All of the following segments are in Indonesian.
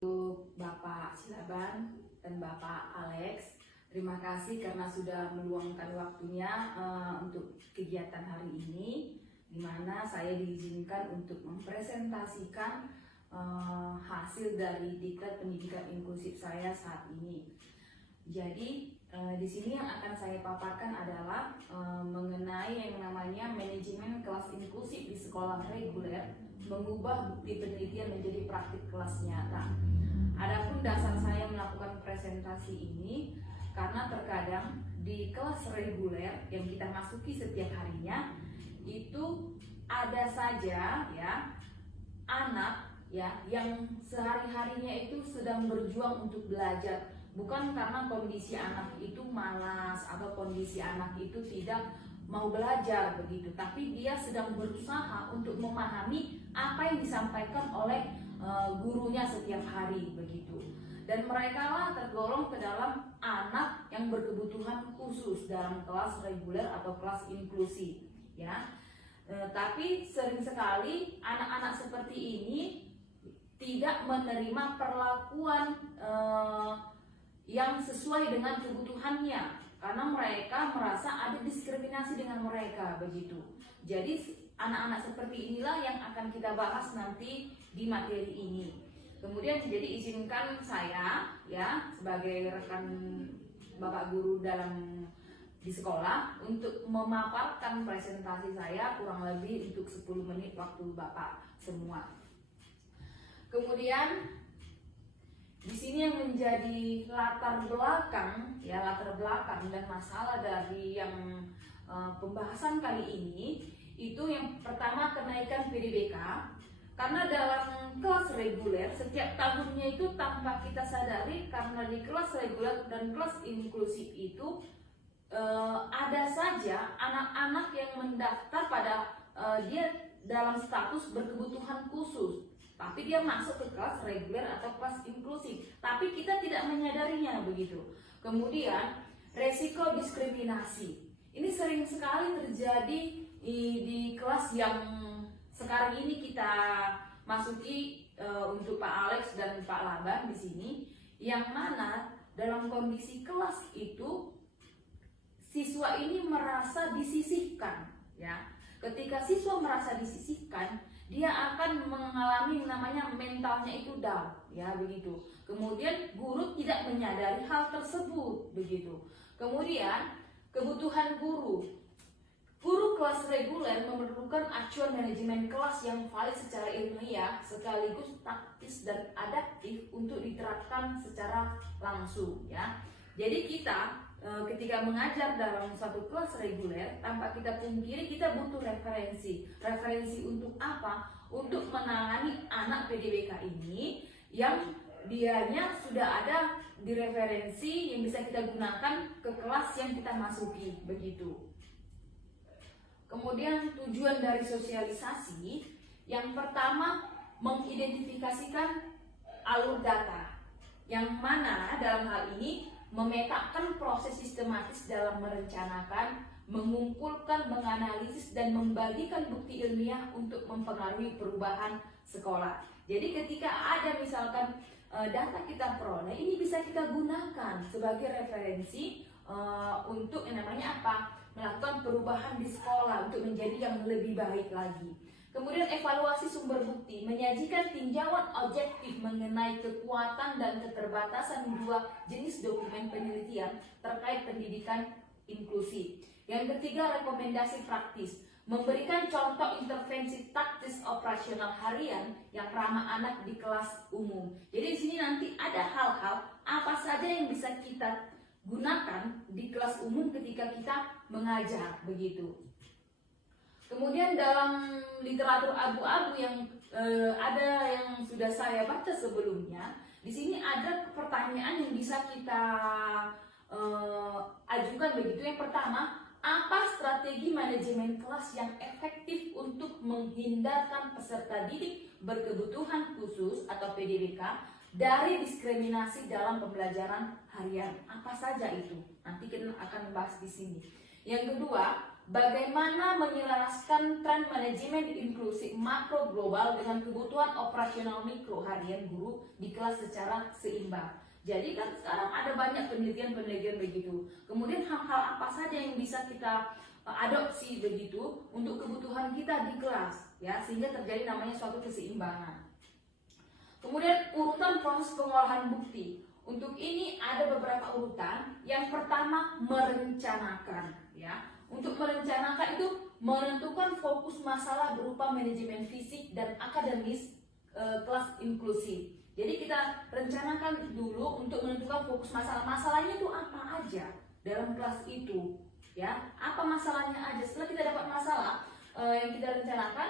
Untuk Bapak Silaban dan Bapak Alex, terima kasih karena sudah meluangkan waktunya untuk kegiatan hari ini, di mana saya diizinkan untuk mempresentasikan hasil dari Diklat Pendidikan Inklusif saya saat ini. Jadi di sini yang akan saya paparkan adalah mengenai yang namanya manajemen kelas inklusif di sekolah reguler, mengubah bukti penelitian menjadi praktik kelas nyata. Adapun dasar saya melakukan presentasi ini karena terkadang di kelas reguler yang kita masuki setiap harinya itu ada saja ya anak ya yang sehari-harinya itu sedang berjuang untuk belajar, bukan karena kondisi anak itu malas atau kondisi anak itu tidak mau belajar begitu, tapi dia sedang berusaha untuk memahami apa yang disampaikan oleh gurunya setiap hari begitu. Dan mereka lah tergolong ke dalam anak yang berkebutuhan khusus dalam kelas reguler atau kelas inklusi ya. Tapi sering sekali anak-anak seperti ini tidak menerima perlakuan yang sesuai dengan kebutuhannya, karena mereka merasa ada diskriminasi dengan mereka begitu. Jadi anak-anak seperti inilah yang akan kita bahas nanti di materi ini. Kemudian jadi izinkan saya ya sebagai rekan Bapak Guru di sekolah untuk memaparkan presentasi saya kurang lebih untuk 10 menit waktu Bapak semua. Kemudian di sini yang menjadi latar belakang dan masalah dari yang pembahasan kali ini itu yang pertama kenaikan PDBK, karena dalam kelas reguler setiap tahunnya itu tanpa kita sadari, karena di kelas reguler dan kelas inklusif itu ada saja anak-anak yang mendaftar pada dia dalam status berkebutuhan khusus, tapi dia masuk ke kelas reguler atau kelas inklusif, tapi kita tidak menyadarinya begitu. Kemudian resiko diskriminasi ini sering sekali terjadi di kelas yang sekarang ini kita masuki untuk Pak Alex dan Pak Laban di sini, yang mana dalam kondisi kelas itu siswa ini merasa disisihkan ya. Ketika siswa merasa disisihkan, dia akan mengalami namanya mentalnya itu down ya begitu. Kemudian guru tidak menyadari hal tersebut begitu. Kemudian kebutuhan guru kelas reguler memerlukan acuan manajemen kelas yang valid secara ilmiah sekaligus taktis dan adaptif untuk diterapkan secara langsung ya. Jadi kita ketika mengajar dalam satu kelas reguler, tanpa kita pungkiri kita butuh referensi. Referensi untuk apa? Untuk menangani anak PDBK ini yang dianya sudah ada di referensi yang bisa kita gunakan ke kelas yang kita masuki begitu. Kemudian tujuan dari sosialisasi yang pertama mengidentifikasikan alur data, yang mana dalam hal ini memetakan proses sistematis dalam merencanakan, mengumpulkan, menganalisis, dan membagikan bukti ilmiah untuk mempengaruhi perubahan sekolah. Jadi ketika ada misalkan data kita peroleh, ini bisa kita gunakan sebagai referensi untuk yang namanya apa? Melakukan perubahan di sekolah untuk menjadi yang lebih baik lagi. Kemudian evaluasi sumber bukti, menyajikan tinjauan objektif mengenai kekuatan dan keterbatasan dua jenis dokumen penelitian terkait pendidikan inklusif. Yang ketiga, rekomendasi praktis, memberikan contoh intervensi taktis operasional harian yang ramah anak di kelas umum. Jadi di sini nanti ada hal-hal apa saja yang bisa kita gunakan di kelas umum ketika kita mengajar begitu. Kemudian dalam literatur abu-abu yang ada yang sudah saya baca sebelumnya, di sini ada pertanyaan yang bisa kita ajukan begitu. Yang pertama, apa strategi manajemen kelas yang efektif untuk menghindarkan peserta didik berkebutuhan khusus atau PDBK dari diskriminasi dalam pembelajaran harian? Apa saja itu? Nanti kita akan bahas di sini. Yang kedua, bagaimana menyelaraskan tren manajemen inklusif makro global dengan kebutuhan operasional mikro harian guru di kelas secara seimbang. Jadi kan sekarang ada banyak penelitian begitu. Kemudian hal-hal apa saja yang bisa kita adopsi begitu untuk kebutuhan kita di kelas, ya, sehingga terjadi namanya suatu keseimbangan. Kemudian urutan proses pengolahan bukti. Untuk ini ada beberapa urutan. Yang pertama, merencanakan, ya. Untuk merencanakan itu menentukan fokus masalah berupa manajemen fisik dan akademis kelas inklusif. Jadi kita rencanakan dulu untuk menentukan fokus masalah. Masalahnya itu apa aja dalam kelas itu, ya. Apa masalahnya aja. Setelah kita dapat masalah yang kita rencanakan,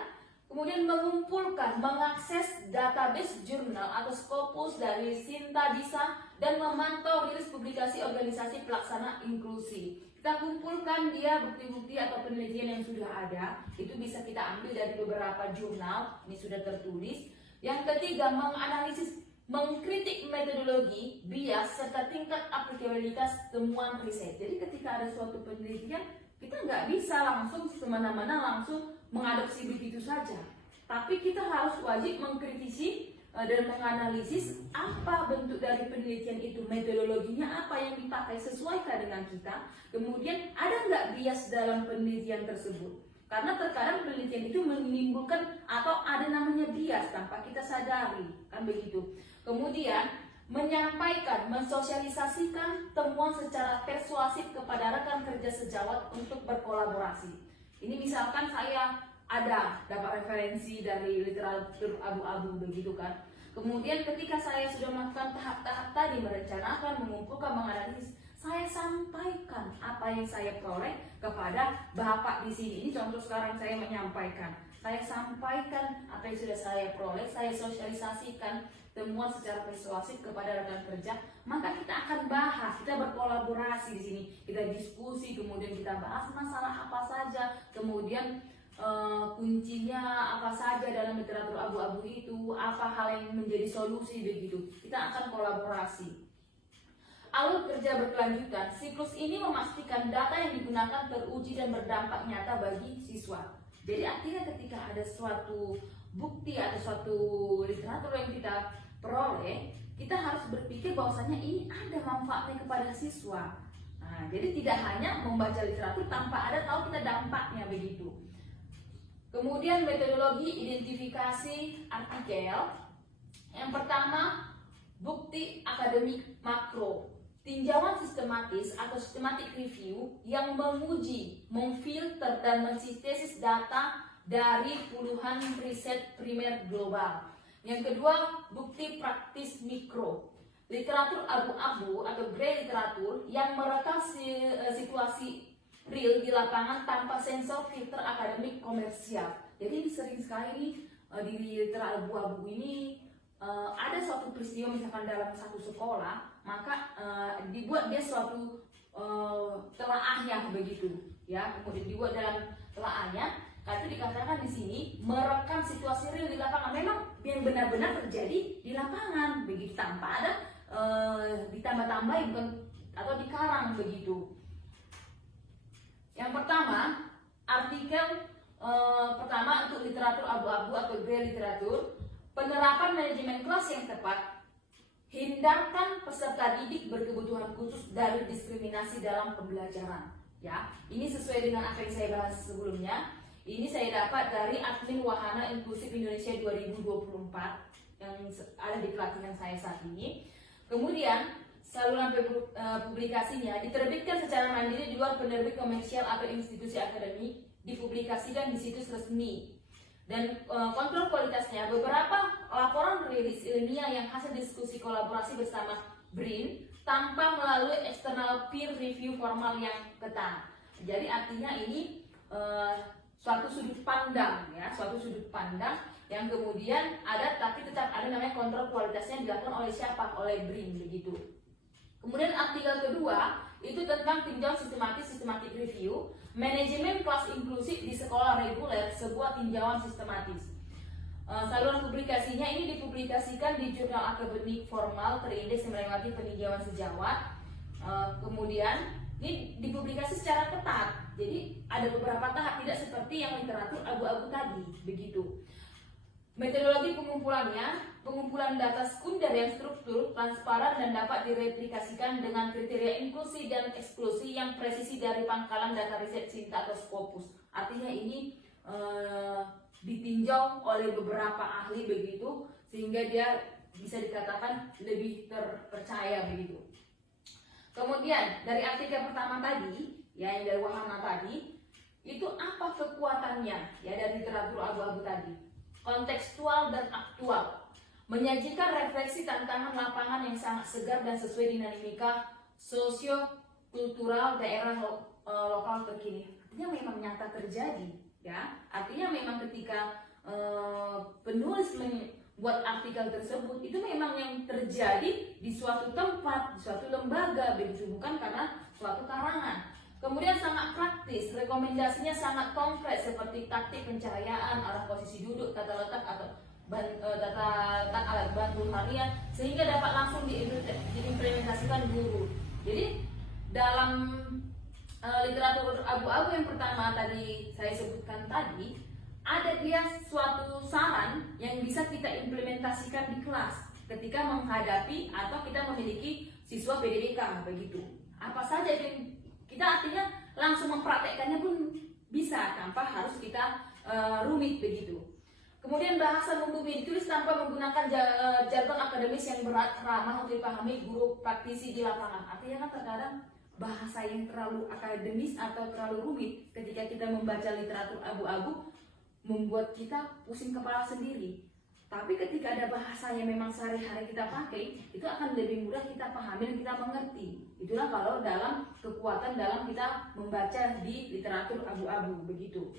kemudian mengumpulkan, mengakses database jurnal atau Scopus dari Sinta Bisa dan memantau rilis publikasi organisasi pelaksana inklusi. Kita kumpulkan dia bukti-bukti atau penelitian yang sudah ada, itu bisa kita ambil dari beberapa jurnal, ini sudah tertulis. Yang ketiga, menganalisis, mengkritik metodologi, bias, serta tingkat aplikabilitas temuan riset. Jadi ketika ada suatu penelitian, kita nggak bisa langsung semena-mena langsung mengadopsi begitu saja. Tapi kita harus wajib mengkritisi dan menganalisis apa bentuk dari penelitian itu, metodologinya apa yang dipakai, sesuaikah dengan kita. Kemudian ada nggak bias dalam penelitian tersebut? Karena terkadang penelitian itu menimbulkan atau ada namanya bias tanpa kita sadari, kan begitu. Kemudian menyampaikan, mensosialisasikan temuan secara persuasif kepada rekan kerja sejawat untuk berkolaborasi. Ini misalkan saya dapat referensi dari literatur abu-abu begitu kan. Kemudian ketika saya sudah melakukan tahap-tahap tadi, merencanakan, mengumpulkan, menganalisis, saya sampaikan apa yang saya peroleh kepada Bapak di sini. Ini contoh sekarang saya menyampaikan. Saya sampaikan apa yang sudah saya peroleh, saya sosialisasikan temuan secara persuasif kepada rekan kerja, maka kita akan bahas, kita berkolaborasi di sini, kita diskusi, kemudian kita bahas masalah apa saja, kemudian kuncinya apa saja dalam literatur abu-abu itu, apa hal yang menjadi solusi begitu. Kita akan kolaborasi. Alur kerja berkelanjutan. Siklus ini memastikan data yang digunakan teruji dan berdampak nyata bagi siswa. Jadi artinya ketika ada suatu bukti atau suatu literatur yang kita peroleh, kita harus berpikir bahwasanya ini ada manfaatnya kepada siswa. Nah, jadi tidak hanya membaca literatur tanpa ada tahu kita dampaknya begitu. Kemudian metodologi identifikasi artikel. Yang pertama, bukti akademik makro. Tinjauan sistematis atau systematic review yang menguji, memfilter dan mensintesis data dari puluhan riset primer global. Yang kedua, bukti praktis mikro. Literatur abu-abu atau grey literatur yang merekam situasi real di lapangan tanpa sensor filter akademik komersial. Jadi sering sekali di literatur abu-abu ini ada suatu peristiwa misalkan dalam satu sekolah, maka dibuat dia suatu telaahnya begitu, ya. Kemudian dibuat dalam telaahnya, itu dikatakan di sini merekam situasi real di lapangan, memang yang benar-benar terjadi di lapangan begitu, tanpa ada ditambah-tambahin atau dikarang begitu. Yang pertama, artikel pertama untuk literatur abu-abu atau grey literatur, penerapan manajemen kelas yang tepat, hindarkan peserta didik berkebutuhan khusus dari diskriminasi dalam pembelajaran. Ya, ini sesuai dengan apa yang saya bahas sebelumnya. Ini saya dapat dari admin Wahana Inklusif Indonesia 2024 yang ada di pelatihan saya saat ini. Kemudian saluran publikasinya diterbitkan secara mandiri di luar penerbit komersial atau institusi akademik, dipublikasikan di situs resmi. Dan kontrol kualitasnya, beberapa laporan rilis ilmiah yang hasil diskusi kolaborasi bersama BRIN tanpa melalui eksternal peer review formal yang ketat. Jadi artinya ini suatu sudut pandang, ya, suatu sudut pandang yang kemudian ada, tapi tetap ada namanya kontrol kualitasnya dilakukan oleh siapa? Oleh BRIN begitu. Kemudian artikel kedua itu tentang tinjauan sistematik review, manajemen kelas inklusif di sekolah reguler, sebuah tinjauan sistematis. Saluran publikasinya ini dipublikasikan di jurnal akademik formal terindeks yang melewati peninjauan sejawat. Kemudian ini dipublikasi secara ketat. Jadi ada beberapa tahap, tidak seperti yang literatur abu-abu tadi, begitu. Metodologi pengumpulannya, pengumpulan data sekunder yang struktur, transparan, dan dapat direplikasikan dengan kriteria inklusi dan eksklusi yang presisi dari pangkalan data riset Sinta atau Scopus. Artinya ini ditinjau oleh beberapa ahli begitu, sehingga dia bisa dikatakan lebih terpercaya begitu. Kemudian dari artikel pertama tadi, ya yang dari wahana tadi, itu apa kekuatannya ya dari literatur abu-abu tadi? Kontekstual dan aktual, menyajikan refleksi tantangan lapangan yang sangat segar dan sesuai dinamika sosio-kultural daerah lokal terkini. Artinya memang nyata terjadi, ya. Artinya memang ketika penulis buat artikel tersebut itu memang yang terjadi di suatu tempat, di suatu lembaga, begitu, bukan karena suatu karangan. Kemudian sangat praktis, rekomendasinya sangat konkret seperti taktik pencahayaan, arah posisi duduk, tata letak atau tata letak alat bantu harian, sehingga dapat langsung diimplementasikan guru. Jadi dalam literatur abu-abu yang pertama tadi saya sebutkan tadi, ada dia suatu saran yang bisa kita implementasikan di kelas ketika menghadapi atau kita memiliki siswa PDDK begitu. Apa saja yang kita artinya langsung mempraktekkannya pun bisa tanpa harus kita rumit begitu. Kemudian bahasa membumi ditulis tanpa menggunakan jargon akademis yang berat, ramah untuk dipahami guru praktisi di lapangan. Artinya kan terkadang bahasa yang terlalu akademis atau terlalu rumit ketika kita membaca literatur abu-abu membuat kita pusing kepala sendiri. Tapi ketika ada bahasa yang memang sehari-hari kita pakai, itu akan lebih mudah kita pahami dan kita mengerti. Itulah kalau dalam kekuatan dalam kita membaca di literatur abu-abu begitu.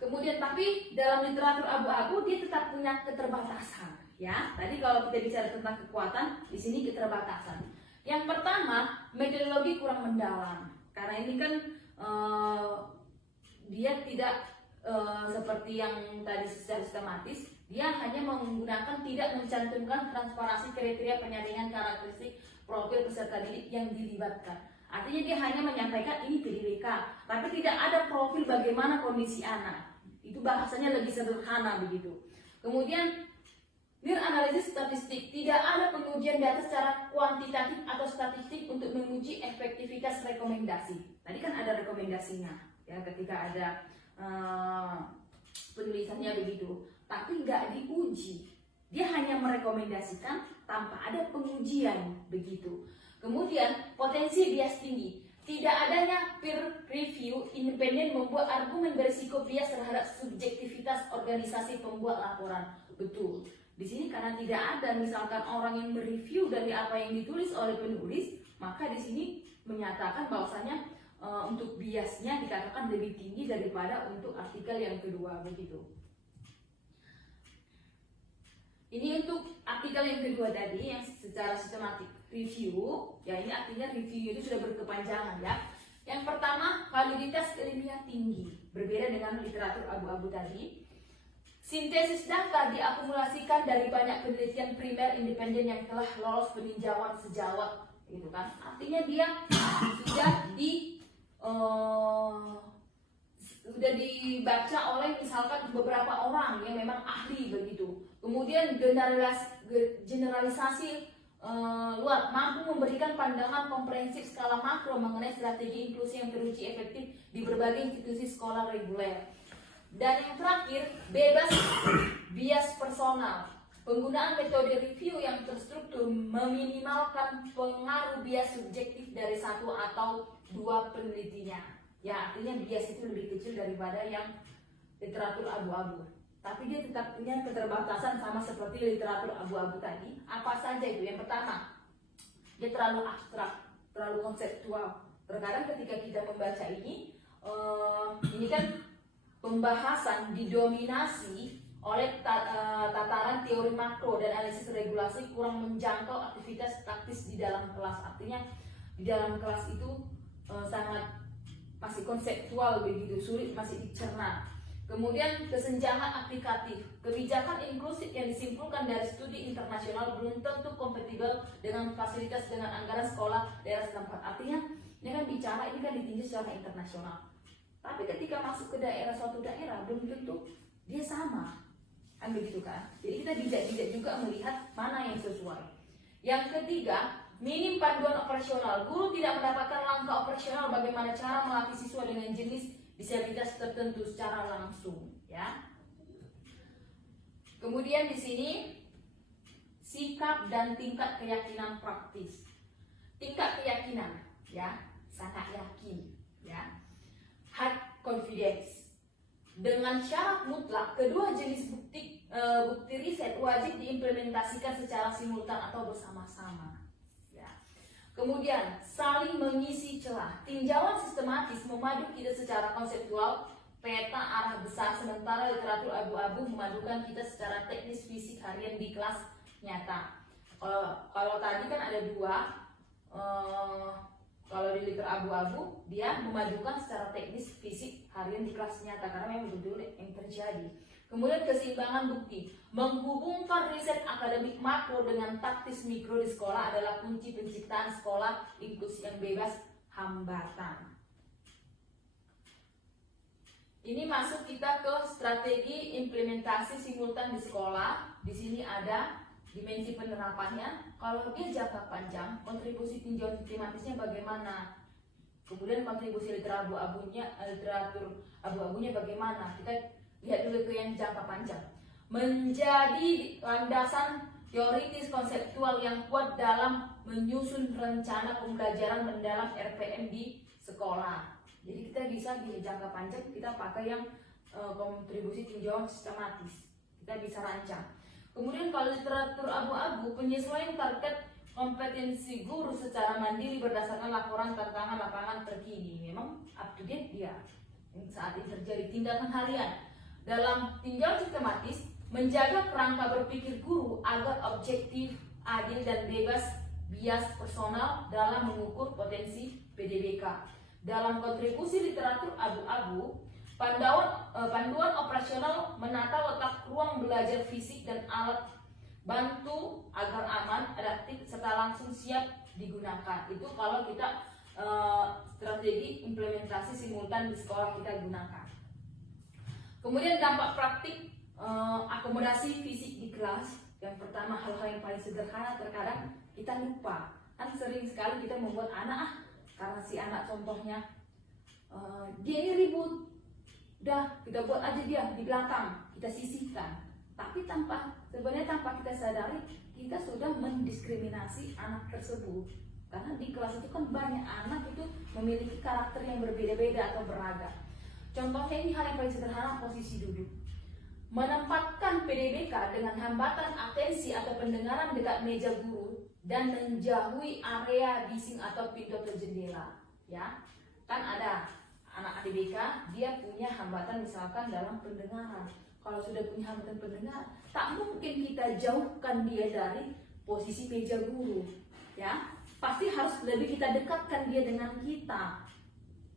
Kemudian tapi dalam literatur abu-abu dia tetap punya keterbatasan, ya. Tadi kalau kita bicara tentang kekuatan, di sini keterbatasan. Yang pertama, metodologi kurang mendalam. Karena ini kan dia tidak seperti yang tadi secara sistematis, dia hanya menggunakan tidak mencantumkan transparansi kriteria penyaringan karakteristik profil peserta didik yang dilibatkan. Artinya dia hanya menyampaikan ini PDDK, tapi tidak ada profil bagaimana kondisi anak. Itu bahasanya lebih sederhana begitu. Kemudian analisis statistik, tidak ada pengujian data secara kuantitatif atau statistik untuk menguji efektivitas rekomendasi. Tadi kan ada rekomendasinya, ya ketika ada penulisannya begitu, tapi nggak diuji. Dia hanya merekomendasikan tanpa ada pengujian begitu. Kemudian potensi bias tinggi, tidak adanya peer review independen membuat argumen berisiko bias terhadap subjektivitas organisasi pembuat laporan. Betul. Di sini karena tidak ada misalkan orang yang mereview dari apa yang ditulis oleh penulis, maka di sini menyatakan bahwasanya untuk biasnya dikatakan lebih tinggi daripada untuk artikel yang kedua begitu. Ini untuk artikel yang kedua tadi yang secara sistematik review, ya ini artinya review itu sudah berkepanjangan ya. Yang pertama, validitas ilmiah tinggi, berbeda dengan literatur abu-abu tadi. Sintesis data diakumulasikan dari banyak penelitian primer independen yang telah lolos peninjauan sejawat, gitu kan? Artinya dia sudah dibaca oleh misalkan beberapa orang yang memang ahli begitu. Kemudian generalisasi luar, mampu memberikan pandangan komprehensif skala makro mengenai strategi inklusi yang teruji efektif di berbagai institusi sekolah reguler. Dan yang terakhir, bebas bias personal. Penggunaan metode review yang terstruktur meminimalkan pengaruh bias subjektif dari satu atau dua penelitinya. Ya, artinya bias itu lebih kecil daripada yang literatur abu-abu. Tapi dia tetap punya keterbatasan sama seperti literatur abu-abu tadi. Apa saja itu? Yang pertama, dia terlalu abstrak, terlalu konseptual. Terkadang ketika kita membaca ini kan pembahasan didominasi oleh tataran teori makro dan analisis regulasi, kurang menjangkau aktivitas taktis di dalam kelas. Artinya di dalam kelas itu sangat masih konseptual begitu, sulit masih dicerna. Kemudian kesenjangan aplikatif, kebijakan inklusif yang disimpulkan dari studi internasional belum tentu kompatibel dengan fasilitas dengan anggaran sekolah daerah setempat. Artinya, ini kan bicara ini kan ditinjau secara internasional. Tapi ketika masuk ke daerah suatu daerah belum tentu dia sama, kan begitu kan? Jadi kita bijak-bijak juga melihat mana yang sesuai. Yang ketiga, minim panduan operasional. Guru tidak mendapatkan langkah operasional bagaimana cara melatih siswa dengan jenis disabilitas tertentu secara langsung, ya. Kemudian di sini sikap dan tingkat keyakinan praktis. Tingkat keyakinan, ya, sangat yakin, ya. High confidence. Dengan syarat mutlak, kedua jenis bukti riset wajib diimplementasikan secara simultan atau bersama-sama. Kemudian saling mengisi celah. Tinjauan sistematis memadu kita secara konseptual peta arah besar, sementara literatur abu-abu memadukan kita secara teknis fisik harian di kelas nyata. Kalau tadi kan ada dua, kalau di literatur abu-abu dia memadukan secara teknis fisik harian di kelas nyata karena memang betul-betul yang terjadi. Kemudian keseimbangan bukti, menghubungkan riset akademik makro dengan taktis mikro di sekolah adalah kunci penciptaan sekolah inklusi yang bebas hambatan. Ini masuk kita ke strategi implementasi simultan di sekolah. Di sini ada dimensi penerapannya. Kalau dia jangka panjang, kontribusi tinjauan sistematisnya bagaimana? Kemudian kontribusi literatur abu-abunya bagaimana? Kita lihat dulu ke yang jangka panjang. Menjadi landasan teoritis konseptual yang kuat dalam menyusun rencana pembelajaran mendalam RPM di sekolah. Jadi kita bisa di jangka panjang kita pakai yang kontribusi tinjauan sistematis. Kita bisa rancang. Kemudian kalau literatur abu-abu, penyesuaian target kompetensi guru secara mandiri berdasarkan laporan tantangan lapangan terkini. Memang up to date dia saat ini terjadi. Tindakan harian dalam tinjauan sistematis menjaga kerangka berpikir guru agar objektif, adil dan bebas bias personal dalam mengukur potensi PDBK. Dalam kontribusi literatur abu-abu, panduan operasional menata letak ruang belajar fisik dan alat bantu agar aman, adaptif serta langsung siap digunakan. Itu kalau kita strategi implementasi simultan di sekolah kita gunakan. Kemudian dampak praktik akomodasi fisik di kelas. Yang pertama, hal-hal yang paling sederhana terkadang kita lupa. Kan sering sekali kita membuat anak karena si anak contohnya dia ini ribut, udah kita buat aja dia di belakang, kita sisihkan. Tapi sebenarnya tanpa kita sadari kita sudah mendiskriminasi anak tersebut. Karena di kelas itu kan banyak anak itu memiliki karakter yang berbeda-beda atau beragam. Contohnya ini hal yang paling sederhana, posisi duduk. Menempatkan PDBK dengan hambatan atensi atau pendengaran dekat meja guru dan menjauhi area bising atau pintu atau jendela. Ya, kan ada anak ADBK dia punya hambatan misalkan dalam pendengaran. Kalau sudah punya hambatan pendengaran, tak mungkin kita jauhkan dia dari posisi meja guru. Ya, pasti harus lebih kita dekatkan dia dengan kita.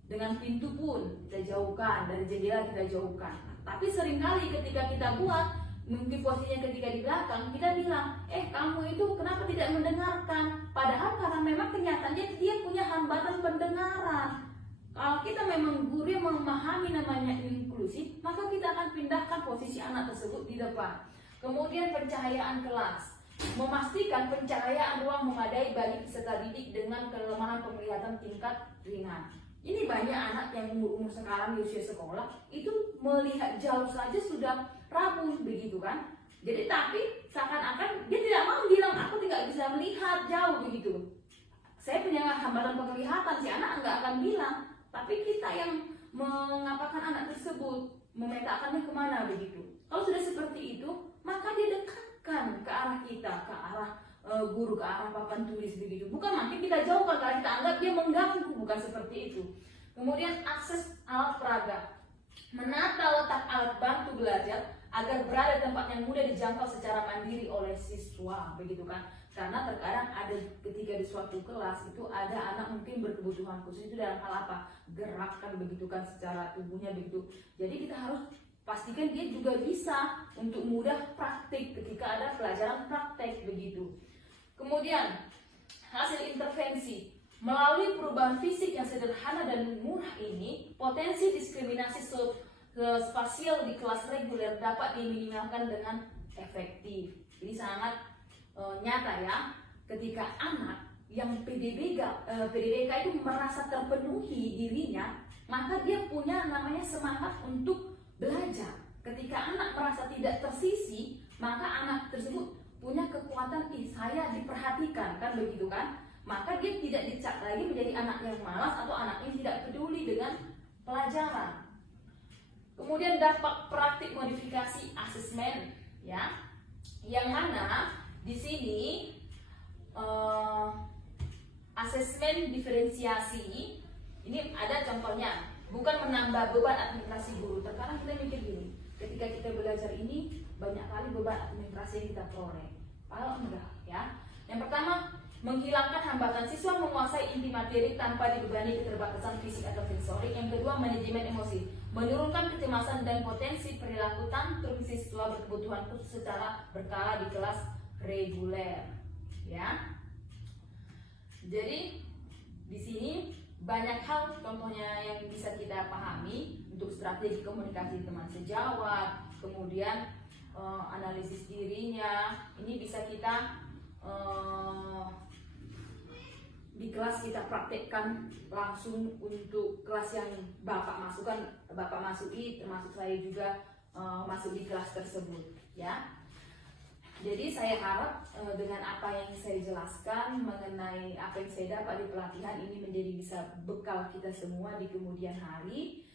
Dengan pintu pun kita jauhkan, dari jendela kita jauhkan. Tapi seringkali ketika kita buat, mungkin posisinya ketika di belakang, kita bilang, kamu itu kenapa tidak mendengarkan? Padahal karena memang kenyataannya dia punya hambatan pendengaran. Kalau kita memang guru yang memahami namanya inklusi, maka kita akan pindahkan posisi anak tersebut di depan. Kemudian pencahayaan kelas, memastikan pencahayaan ruang memadai bagi peserta didik dengan kelemahan penglihatan tingkat ringan. Ini banyak anak yang umur sekarang di usia sekolah itu melihat jauh saja sudah rabun begitu kan. Jadi tapi seakan-akan dia tidak mau bilang aku tidak bisa melihat jauh begitu. Saya punya hambatan penglihatan, si anak nggak akan bilang. Tapi kita yang mengapakan anak tersebut, memetakannya kemana begitu. Kalau sudah seperti itu, maka dia dekatkan ke arah kita, ke arah guru, ke arah papan tulis begitu. Bukan makin kita jauhkan karena kita anggap dia mengganggu, bukan seperti itu. Kemudian akses alat peraga, menata letak alat bantu belajar agar berada di tempat yang mudah dijangkau secara mandiri oleh siswa, begitu kan? Karena terkadang ada ketika di suatu kelas itu ada anak mungkin berkebutuhan khusus itu dalam hal apa? Gerakan begitu kan secara tubuhnya begitu. Jadi kita harus pastikan dia juga bisa untuk mudah praktik ketika ada pelajaran praktek begitu. Kemudian hasil intervensi melalui perubahan fisik yang sederhana dan murah ini, potensi diskriminasi spasial di kelas reguler dapat diminimalkan dengan efektif. Jadi sangat nyata ya, ketika anak yang PDBK itu merasa terpenuhi dirinya, maka dia punya namanya semangat untuk belajar. Ketika anak merasa tidak tersisi, maka anak tersebut punya kekuatan, saya diperhatikan, kan begitu kan? Maka dia tidak dicap lagi menjadi anak yang malas atau anak yang tidak peduli dengan pelajaran. Kemudian dampak praktik modifikasi asesmen, ya, yang mana di sini asesmen diferensiasi ini ada contohnya, bukan menambah beban administrasi guru. Terkadang kita mikir gini, ketika kita belajar ini banyak kali beban administrasi yang kita peroleh. Padahal enggak ya. Yang pertama, menghilangkan hambatan siswa menguasai inti materi tanpa dibebani keterbatasan fisik atau sensorik. Yang kedua, manajemen emosi, menurunkan kecemasan dan potensi perilaku tantrum siswa berkebutuhan khusus secara berkala di kelas reguler. Ya. Jadi di sini banyak hal contohnya yang bisa kita pahami untuk strategi komunikasi teman sejawat, kemudian analisis dirinya. Ini bisa kita di kelas kita praktekkan langsung untuk kelas yang Bapak masukkan, Bapak masuki, termasuk saya juga masuk di kelas tersebut ya. Jadi saya harap dengan apa yang saya jelaskan mengenai apa yang saya dapat di pelatihan ini menjadi bisa bekal kita semua di kemudian hari.